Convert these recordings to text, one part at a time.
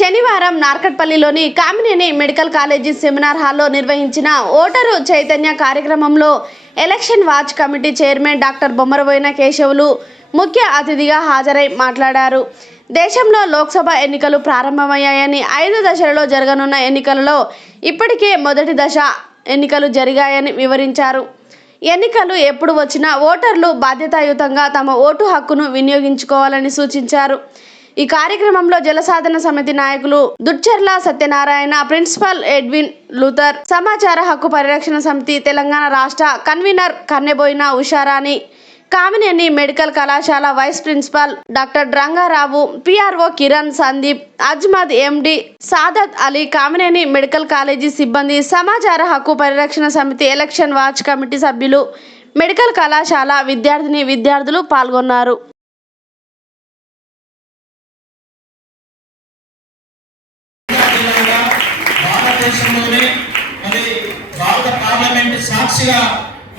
శనివారం నార్కట్పల్లిలోని Kamineni medical college seminar హాల్లో నిర్వహించిన ఓటరు చైతన్య కార్యక్రమంలో election watch committee chairman doctor Bommaraboina Keshavulu ముఖ్య అతిథిగా హాజరై మాట్లాడారు. దేశంలో లోక్సభ ఎన్నికలు ప్రారంభమయ్యాయని ఐదు దశలలో జరగనున్న ఎన్నికలలో ఇప్పటికే మొదటి దశ ఎన్నికలు జరిగాయని వివరించారు. ఎన్నికలు ఎప్పుడు వచ్చినా ఓటర్లు బాధ్యతాయుతంగా తమ ఓటు హక్కును వినియోగించుకోవాలని సూచించారు. ఈ కార్యక్రమంలో జలసాధన సమితి నాయకులు Durcharla Satyanarayana principal Edwin Luther సమాచార హక్కు పరిరక్షణ సమితి తెలంగాణ రాష్ట్ర కన్వీనర్ కన్నెబోయిన ఉషారాణి కామినేని మెడికల్ కళాశాల vice principal doctor Drangarao PRO Kiran Sandeep Ajmad MD Sadat Ali Kamineni medical college సిబ్బంది సమాచార హక్కు పరిరక్షణ సమితి ఎలక్షన్ వాచ్ కమిటీ సభ్యులు మెడికల్ కళాశాల విద్యార్థిని విద్యార్థులు పాల్గొన్నారు. భారతదేశంలోనే మరి భారత పార్లమెంట్ సాక్షిగా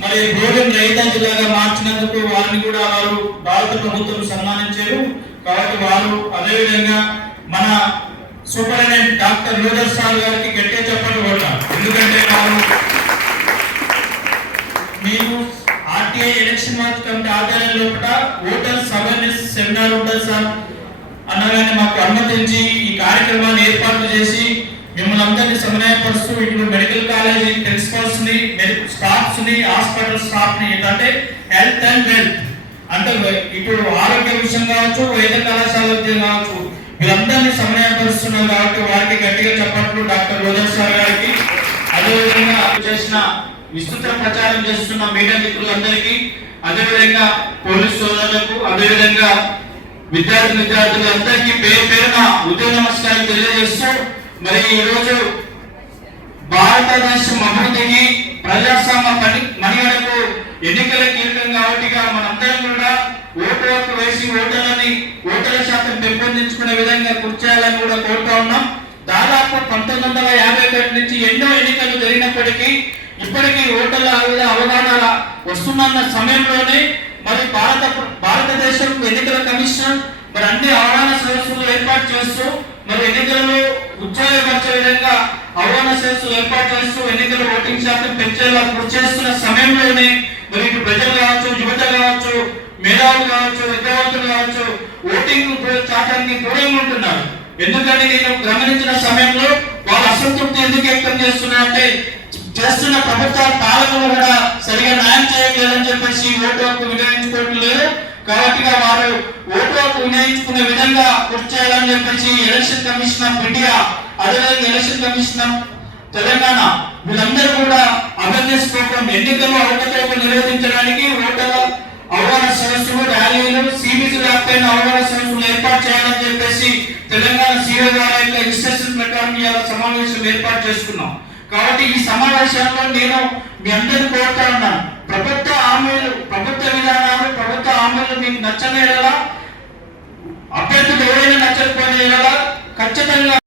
మరి భోజన్ రైతా జిల్లాగా మార్చినందుకు వారిని కూడా వారు భారత ప్రభుత్వం సన్మానించారు. కాబట్టి వారు అదేవిధంగా మన సూపరింటెండెంట్ డాక్టర్ లోదర్ సార్ గారికి గట్టిగా చెప్పండి కూడా ఎందుకంటే వారు మేము ఆర్టీఐ ఎలక్షన్ వాచ్ కమిటీ ఆధ్వర్యంలో కూడా ఓటర్స్ అవేర్నెస్ సెమినార్ ఉంటుంది సార్. అన్నగానే మాకు అనుమతించి ఈ కార్యక్రమాన్ని ఏర్పాటు చేసి మనందరినీ సమన్వయపరుస్తూ ఇటు మెడికల్ కాలేజీ ప్రిన్సిపల్స్ని స్టాఫ్స్ని హాస్పిటల్ స్టాఫ్ని ఏంటంటే హెల్త్ అండ్ వెల్త్. అంటే ఇటు ఆరోగ్య విషయం కావచ్చు వైద్య కళాశాల విద్య కావచ్చు వీళ్ళందరినీ సమన్వయపరుస్తున్నాం కాబట్టి వారికి గట్టిగా చెప్పట్లు డాక్టర్ రోజర్ సార్ గారికి. అదేవిధంగా చేసిన విస్తృత ప్రచారం చేస్తున్న మీడియా మిత్రులందరికీ అదేవిధంగా పోలీస్ సోదరులకు అదేవిధంగా విద్యార్థి విద్యార్థులందరికీ పేరు పేరున ఉదయ నమస్కారం తెలియజేస్తూ మరి ఈరోజు భారతదేశం అభివృద్ధికి ప్రజాస్వామ్య పని మనుగడకు ఎన్నికల కీలకం కాబట్టిగా మనందరం కూడా ఓటు హక్కు వేసి ఓటర్లని ఓటర్ల శాతం పెంపొందించుకునే విధంగా కూర్చోయాలని కూడా కోరుతా ఉన్నాం. దాదాపు పంతొమ్మిది వందల యాభై ఒకటి నుంచి ఎన్నో ఎన్నికలు జరిగినప్పటికీ ఇప్పటికీ ఓటర్ల అవగాహన వస్తున్న సమయంలోనే మరి భారత భారతదేశం ఎన్నికల కమిషన్ మరి అన్ని అవగాహన సదస్సులు ఏర్పాటు చేస్తూ మరి ఎన్నికలలో ఉత్సాహపరిచే విధంగా అవగాహన ఏర్పాటు చేస్తూ ఎన్నికల ఓటింగ్ శాతం పెంచేలా కృషి చేస్తున్న సమయంలోనే మరి ప్రజలు కావచ్చు యువత కావచ్చు మేధావులు కావచ్చు విద్యావంతులు కావచ్చు ఓటింగ్ చాటానికి దూరంగా ఉంటున్నారు. ఎందుకంటే నేను గమనించిన సమయంలో వాళ్ళ అసంతృప్తి ఎందుకు వ్యక్తం చేస్తున్నారంటే చేస్తున్న ప్రభుత్వ పాలకులు కూడా సరిగా న్యాయం చేయట్లేదని చెప్పేసి ఓటు హక్కు వినియోగించుకోవడం లేదు. కాబట్టి వారు ఓటు హక్కు వినియోగించుకునే విధంగా కృషి చేయాలని చెప్పేసి ఎలక్షన్ కమిషన్ ఆఫ్ ఇండియా అదేవిధంగా ఎలక్షన్ కమిషన్ ఆఫ్ తెలంగాణ వీళ్ళందరూ కూడా అవేర్నెస్ ప్రోగ్రామ్ ఎన్నికలు అవకతవకలు నిరోధించడానికి ఓటర్ల అవగాహన సదస్సులు ర్యాలీలు సిబిసి పైన అవగాహన సదస్సులు ఏర్పాటు చేయాలని చెప్పేసి తెలంగాణ సీఓ ద్వారా యొక్క ఇన్స్ట్రక్షన్ ప్రకారం ఇలా సమావేశం ఏర్పాటు చేసుకున్నాం. కాబట్టి ఈ సమావేశంలో నేను మీ అందరిని కోరుతా ఉన్నాను. ప్రభుత్వ హామీలు ప్రభుత్వ విధానాలు నచ్చని ఎడలా అభ్యర్థులు ఎవరైనా నచ్చకపోయిన ఎడలా ఖచ్చితంగా